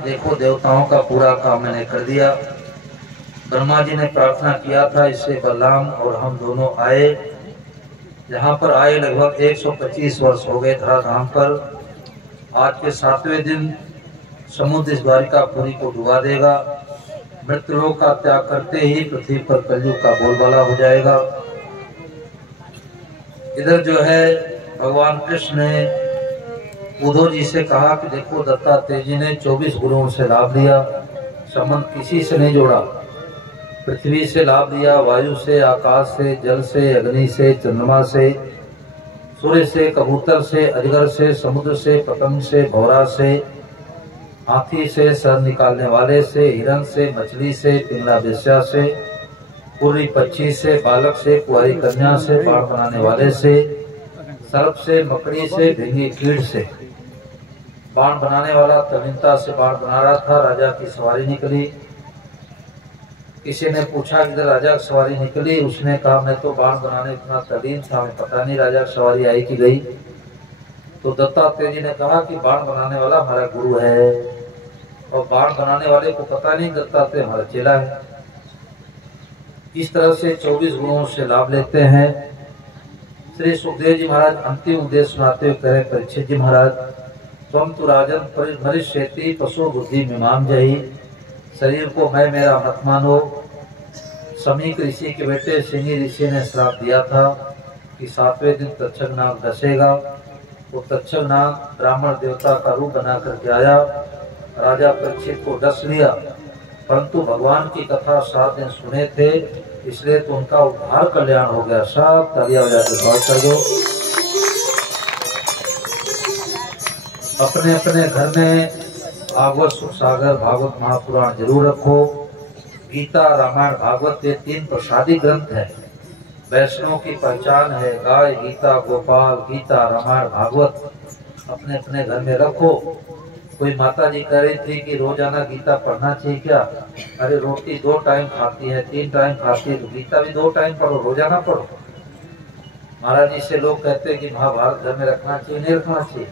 कि देखो देवताओं का पूरा काम मैंने कर दिया। ब्रह्मा जी ने प्रार्थना किया था, इससे बलराम और हम दोनों आए। यहाँ पर आए लगभग 125 वर्ष हो गए धराधाम पर। आज के 7वें दिन समुद्र इस द्वारिकापुरी को डुबा देगा। मृत्युलोक का त्याग करते ही पृथ्वी पर कलयुग का बोलबाला हो जाएगा। इधर जो है भगवान कृष्ण ने उद्धव जी से कहा कि देखो दत्तात्रेय जी ने 24 गुरुओं से लाभ लिया, संबंध किसी से नहीं जोड़ा। पृथ्वी से लाभ लिया, वायु से, आकाश से, जल से, अग्नि से, चंद्रमा से, सूर्य से, कबूतर से, अजगर से, समुद्र से, पतंग से, भौरा से, हाथी से, सर निकालने वाले से, हिरण से, मछली से, पिंगला बेस्या से, पूरी पक्षी से, बालक से, कुंवारी कन्या से, बाण बनाने वाले से, सर्प से, मकड़ी से, भिंगी कीड़ से। बाण बनाने वाला तल्लीनता से बाण बना रहा था। राजा की सवारी निकली। किसी ने पूछा कि राजा की सवारी निकली। उसने कहा मैं तो बाण बनाने इतना तल्लीन था, हमें पता नहीं राजा की सवारी आई कि गई। तो दत्तात्रेय जी ने कहा कि बाण बनाने वाला हमारा गुरु है, और बाण बनाने वाले को पता नहीं दत्तात्रेय हमारा चेला है। इस तरह से 24 गुणों से लाभ लेते हैं। श्री सुखदेव जी महाराज अंतिम उपदेश सुनाते हुए कह रहे परीक्षित जी महाराज, त्वं तु राजन परिमरिष्यति पशु बुद्धि मीमांस जहि। शरीर को मैं मेरा मत मानो। समीक ऋषि के बेटे सिंही ऋषि ने श्राप दिया था कि 7वें दिन तक्षक नाग डसेगा। वो तक्षक नाग ब्राह्मण देवता का रूप बना करके आया, राजा परीक्षित को डस लिया। परंतु भगवान की कथा 7 दिन सुने थे, इसलिए तो उनका उद्धार कल्याण हो गया। सब तालियां बजा के स्वागत कर दो। अपने अपने घर में भागवत सुख सागर भागवत महापुराण जरूर रखो। गीता रामायण भागवत ये 3 प्रसादी ग्रंथ है। वैष्णव की पहचान है गाय, गीता, गोपाल, गीता, रामायण, भागवत अपने अपने घर में रखो। कोई माता जी कह रही थी कि रोजाना गीता पढ़ना चाहिए क्या? अरे रोटी 2 टाइम खाती है, 3 टाइम खाती है, तो गीता भी 2 टाइम पढ़ो, रोजाना पढ़ो। महाराज जी से लोग कहते हैं कि महाभारत घर में रखना चाहिए, नहीं रखना चाहिए।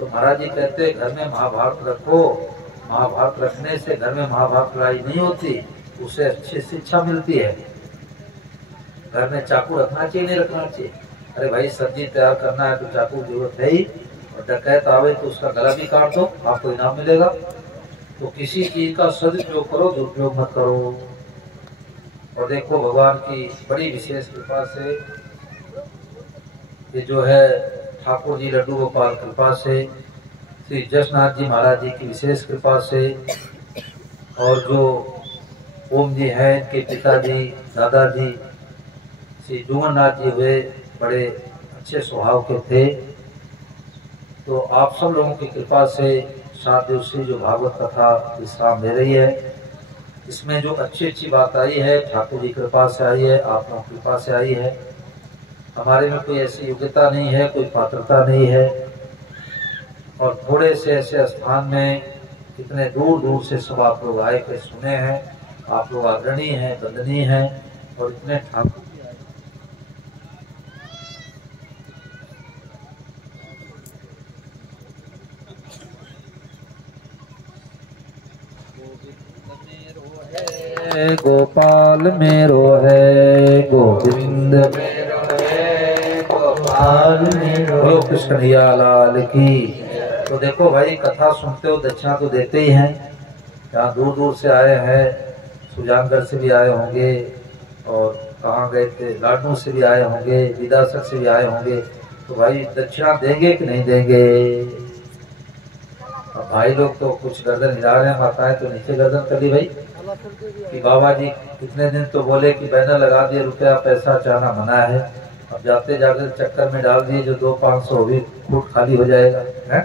तो महाराज जी कहते हैं घर में महाभारत रखो। महाभारत रखने से घर में महाभारत लड़ाई नहीं होती, उसे अच्छी शिक्षा मिलती है। घर में चाकू रखना चाहिए, नहीं रखना चाहिए? अरे भाई सब्जी तैयार करना है तो चाकू की जरूरत है ही, और डकैत आवे तो उसका गला भी काट दो, आपको इनाम मिलेगा। तो किसी चीज का सदुपयोग करो, दुरुपयोग मत करो। और देखो भगवान की बड़ी विशेष कृपा से ये जो है ठाकुर जी लड्डू गोपाल कृपा से, श्री जसनाथ जी महाराज जी की विशेष कृपा से, और जो ओम जी हैं इनके पिताजी दादाजी श्री जुगन्नाथ जी हुए बड़े अच्छे स्वभाव के थे। तो आप सब लोगों की कृपा से 7 दिवसीय जो भागवत कथा विश्राम ले रही है, इसमें जो अच्छी अच्छी बात आई है ठाकुर जी कृपा से आई है, आप लोगों की कृपा से आई है। हमारे में कोई ऐसी योग्यता नहीं है, कोई पात्रता नहीं है। और थोड़े से ऐसे स्थान में इतने दूर दूर से सब आप लोग आए के सुने हैं। आप लोग अग्रणी हैं, वंदनीय हैं, और इतने ठाकुर गोपाल मेरो है, गोविंद मेरो है, गोपाल मेरो। बोलो कृष्णैया लाल की। तो देखो भाई कथा सुनते हो, दक्षिणा तो देते ही हैं। यहाँ दूर दूर से आए हैं, सुजानगढ़ से भी आए होंगे, और कहाँ गए थे, लाडनू से भी आए होंगे, विदासर से भी आए होंगे। तो भाई दक्षिणा देंगे कि नहीं देंगे? अब भाई लोग तो कुछ गर्दन हिला रहे हैं, माताएं तो नीचे गर्दन कर दी भाई कि बाबा जी इतने दिन तो बोले कि बैनर लगा दिए, रुपया पैसा चाहना मना है। अब जाते जाकर चक्कर में डाल दिए, जो 200-500 भी फुट खाली हो जाएगा है।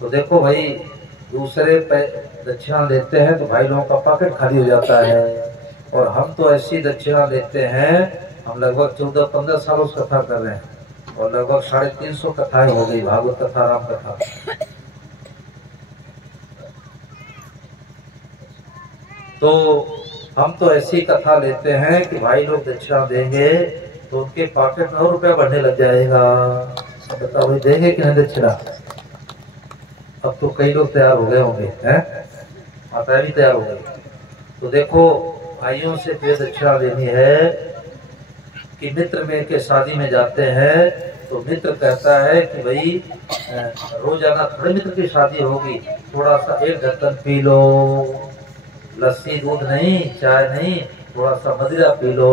तो देखो भाई दूसरे दक्षिणा लेते हैं तो भाई लोगों का पॉकेट खाली हो जाता है। और हम तो ऐसी दक्षिणा लेते हैं, हम लगभग 14-15 सालों से कथा कर रहे हैं, और लगभग 350 कथाएं हो गई, भागवत कथा, राम कथा। तो हम तो ऐसी कथा लेते हैं कि भाई लोग दक्षिणा देंगे तो उनके पॉकेट में और रुपया बढ़ने लग जाएगा। बताओ भाई देंगे कि नहीं दक्षिणा? अब तो कई लोग तैयार हो गए होंगे, हैं? माताएं भी तैयार हो गई। तो देखो भाइयों से फिर दक्षिणा लेनी है कि मित्र में के शादी में जाते हैं तो मित्र कहता है कि भाई रोजाना थोड़े मित्र की शादी होगी, थोड़ा सा एक ढक्कन पी लो, लस्सी दूध नहीं, चाय नहीं, थोड़ा सा मदिरा पी लो।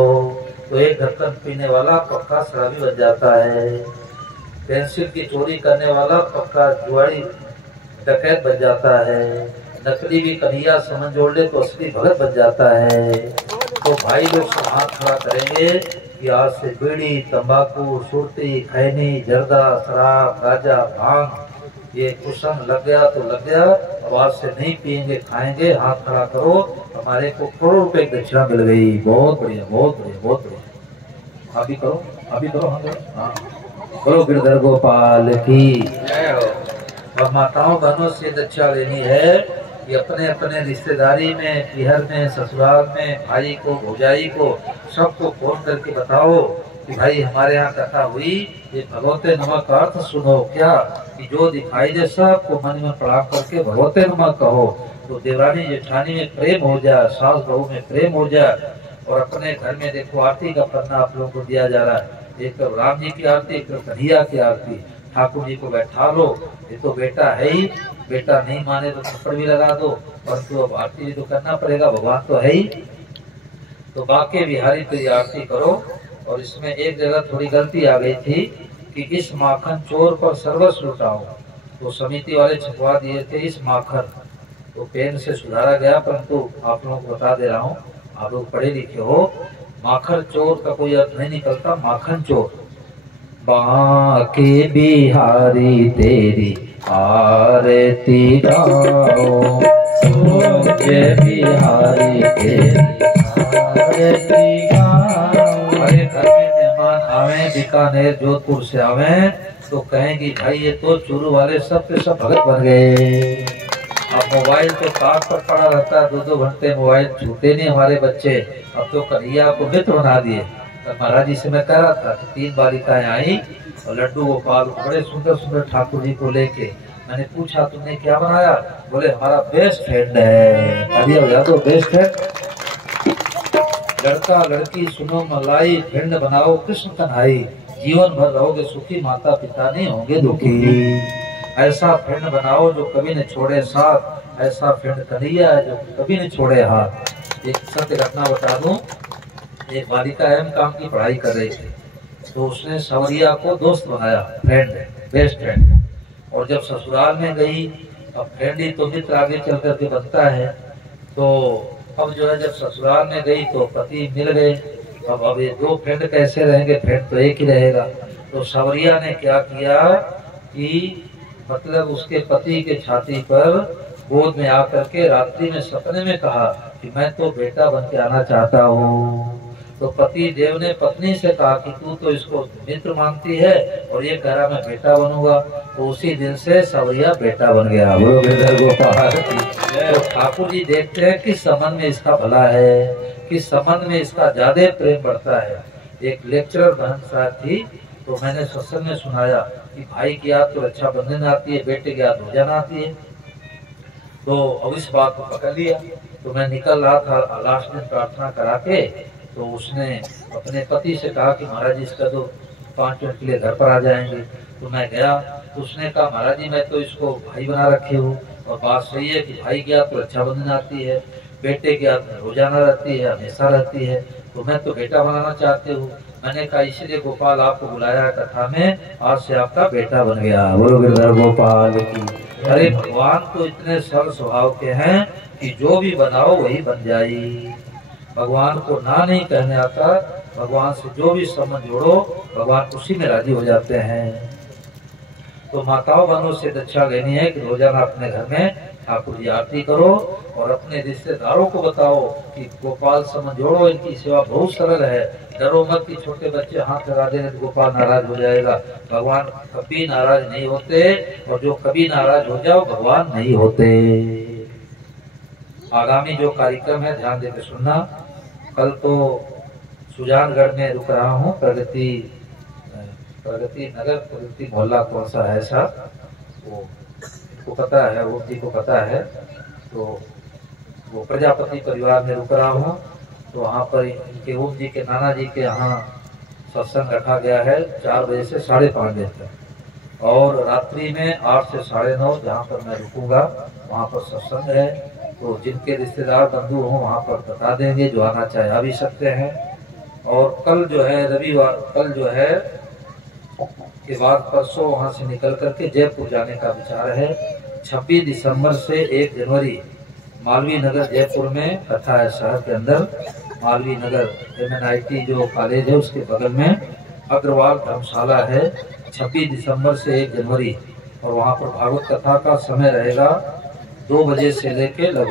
तो एक ढक्कन पीने वाला पक्का शराबी बन जाता है। पेंसिल की चोरी करने वाला पक्का जुआरी डकैत बन जाता है। नकली भी कन्हैया समझ जोड़ ले तो असली भगत बन जाता है। तो भाई लोग सब हाथ खड़ा करेंगे कि आज से बीड़ी, तंबाकू, सुरती, खैनी, जर्दा, शराब, गांजा, भांग ये कुसंग लग गया तो लग गया। अब आज से नहीं पिएंगे, खाएंगे। हाथ खड़ा करो, हमारे को करोड़ रुपए की दक्षिणा मिल गई। बहुत बढ़िया, बहुत बढ़िया, बहुत बढ़िया। अभी करो, अभी करो, हाँ करो। गिरधर गोपाल की जय हो। और माताओं बहनों से दक्षिणा लेनी है कि अपने अपने रिश्तेदारी में, पिहर में, ससुराल में भाई को, भौजाई को, सबको फोन करके बताओ कि भाई हमारे यहाँ कथा हुई, ये भगवते नमः का अर्थ सुनो। क्या कि जो दिखाई दे सबको मन में प्रणाम करके भगवते नमः कहो, तो देवरानी जेठानी में प्रेम हो जाए, सास बहू में प्रेम हो जाए। और अपने घर में देखो आरती का पन्ना आप लोगों को दिया जा रहा है, एक तो राम जी की आरती, एक तो कन्हैया की आरती। ठाकुर जी को बैठा लो, ये तो बेटा है ही, बेटा नहीं माने तो थप्पड़ भी लगा दो, परंतु अब आरती भी तो करना पड़ेगा, भगवान तो है ही। तो बाके बिहारी की आरती करो। और इसमें एक जगह थोड़ी गलती आ गई थी कि इस माखन चोर पर सर्वस्व लुटाओ, तो समिति वाले छपवा दिए थे इस माखन, तो पेन से सुधारा गया, परंतु आप लोगों को बता दे रहा हूँ, आप लोग पढ़े लिखे हो। माखन चोर का कोई अर्थ नहीं निकलता, माखन चोर। बाके बिहारी तेरी आरती गाओ, बिहारी तेरी आरती गाओ। अरे घर में मेहमान आवे, बीकानेर जोधपुर से आवे, तो कहेंगी भाई ये तो चूरू वाले सब के सब भगत बन गए। अब मोबाइल तो काट पर पड़ा रहता है, 2-2 घंटे मोबाइल छूटे नहीं हमारे बच्चे। अब तो कन्हैया को मित्र बना दिए। तो महाराज जी से मैं कह रहा था कि 3 बालिकाएं आई और लड्डू गोपाल बड़े सुंदर सुंदर ठाकुर जी को लेके। मैंने पूछा तुमने क्या बनाया? बोले हमारा बेस्ट फ्रेंड है। अभी हो तो बेस्ट है, लड़का लड़की सुनो मलाई, फ्रेंड बनाओ कृष्ण कन्हाई, जीवन भर रहोगे सुखी, माता पिता नहीं होंगे दुखी। ऐसा फ्रेंड बनाओ जो कभी न छोड़े साथ, ऐसा फ्रेंड कन्हैया है जो कभी न छोड़े हाथ। एक सत्य घटना बता दूं, एक बालिका काम की पढ़ाई कर रही थी, तो उसने सवरिया को दोस्त बनाया, फ्रेंड, बेस्ट फ्रेंड। और जब ससुराल में गई, अब फ्रेंड ही तो मित्र आगे चल करके बनता है, तो अब जो है जब ससुराल में गई तो पति मिल गए। अब ये 2 फ्रेंड कैसे रहेंगे, फ्रेंड तो एक ही रहेगा। तो सवरिया ने क्या किया कि मतलब उसके पति के छाती पर गोद में आकर के रात्रि में सपने में कहा कि मैं तो बेटा बन के आना चाहता हूँ। तो पति देव ने पत्नी से कहा कि तू तो इसको मित्र मानती है और ये कह रहा मैं बेटा बनूंगा। तो उसी दिन से सवरिया बेटा बन गया। वो गोपाल। तो ठाकुर जी देखते हैं कि संबंध में इसका भला है, कि संबंध में इसका ज्यादा प्रेम बढ़ता है। एक लेक्चरर बहन साहब थी, तो मैंने सत्संग में सुनाया कि भाई की याद तो रक्षाबंधन आती है, बेटे की याद रोजाना आती है। तो अब इस बात को पकड़ लिया। तो मैं निकल रहा था लास्ट दिन प्रार्थना करा के, तो उसने अपने पति से कहा कि महाराज जी इसका तो 5 मिनट के लिए घर पर आ जाएंगे। तो मैं गया, तो उसने कहा महाराज जी मैं तो इसको भाई बना रखे हूँ, और बात सही है कि भाई की याद तो रक्षाबंधन आती है, बेटे की याद रोजाना रहती है, हमेशा रहती है, तो मैं तो बेटा बनाना चाहती हूँ। मैंने कहा इसलिए गोपाल आपको बुलाया कथा में, आज से आपका बेटा बन गया। बोलो गिरधर गोपाल की। अरे भगवान तो इतने सरल स्वभाव के हैं कि जो भी बनाओ वही बन जाए। भगवान को ना नहीं कहने आता, भगवान से जो भी संबंध जोड़ो भगवान उसी में राजी हो जाते हैं। तो माताओं बहनों से दक्षिणा लेनी है कि रोजाना अपने घर में ठाकुर जी आरती करो और अपने रिश्तेदारों को बताओ कि गोपाल संबंध जोड़ो, इनकी सेवा बहुत सरल है। डरो मत कि छोटे बच्चे हाथ लगा देंगे तो गोपाल नाराज हो जाएगा। भगवान कभी नाराज नहीं होते, और जो कभी नाराज हो जाओ भगवान नहीं होते। आगामी जो कार्यक्रम है ध्यान देकर सुनना। कल तो सुजानगढ़ में रुक रहा हूँ, प्रगति नगर, प्रगति मोहल्ला कौन सा है साहब, वो को पता है, वो जी को पता है, तो वो प्रजापति परिवार में रुक रहा हूँ। तो वहाँ पर इनके ओम जी के नाना जी के यहाँ सत्संग रखा गया है 4 बजे से 5:30 बजे तक, और रात्रि में 8 से 9:30 जहाँ पर मैं रुकूंगा वहाँ पर सत्संग है। तो जिनके रिश्तेदार बंधु हों वहाँ पर बता देंगे, जो आना चाहे आ भी सकते हैं। और कल जो है रविवार, कल जो है के बाद परसों वहाँ से निकल करके जयपुर जाने का विचार है। 26 दिसंबर से 1 जनवरी मालवीय नगर जयपुर में कथा है, शहर के अंदर मालवीय नगर MNIT जो कॉलेज है उसके बगल में अग्रवाल धर्मशाला है। 26 दिसंबर से 1 जनवरी, और वहाँ पर भागवत कथा का समय रहेगा 2 बजे से लेके लगभग